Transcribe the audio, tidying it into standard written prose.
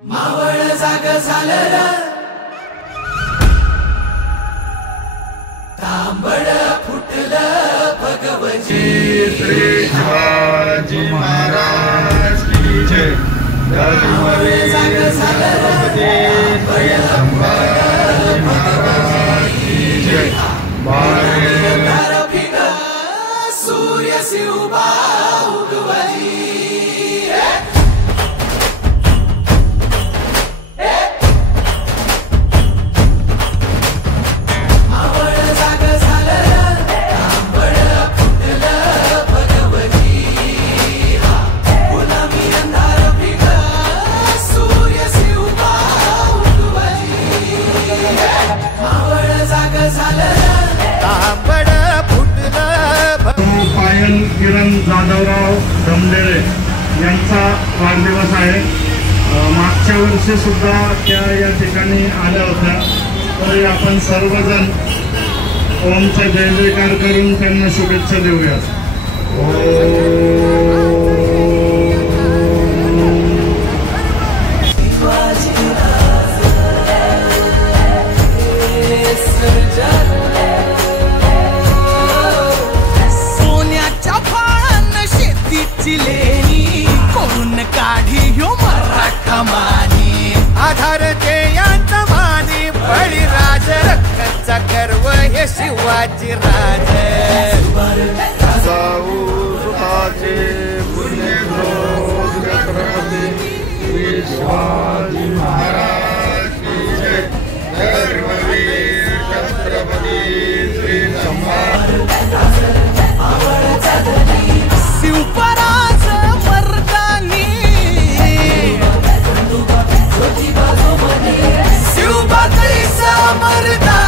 मावळ जाग झालं र तांबड फुटलं भगवजी श्री शिवाजी महाराज की जय। मावळ जाग झालं र तांबड महाराज की जय। तार फिग सूर्य शिवबा उगवली पायल किरण जाधवराव धमलेरे यांचा वाढदिवस आहे। मागच्या वर्षी सुद्धा त्या या ठिकाणी आल्या होत्या, तरी आपण सर्वजण ओमचा जय जयकार करून त्यांना शुभेच्छा देऊया। कोण काढी ह्यो मराठा मानी आधार ते यांचा मानी बळीराज रक्काचा गर्व हे शिवाजी राज जाऊ सुखाचे पुण्यश्लोक छत्रपती श्री शिवाजी महाराज की जय। धर्मवीर छत्रपती श्री शिवपराज मर्दानी शिवबाईचा मर्दा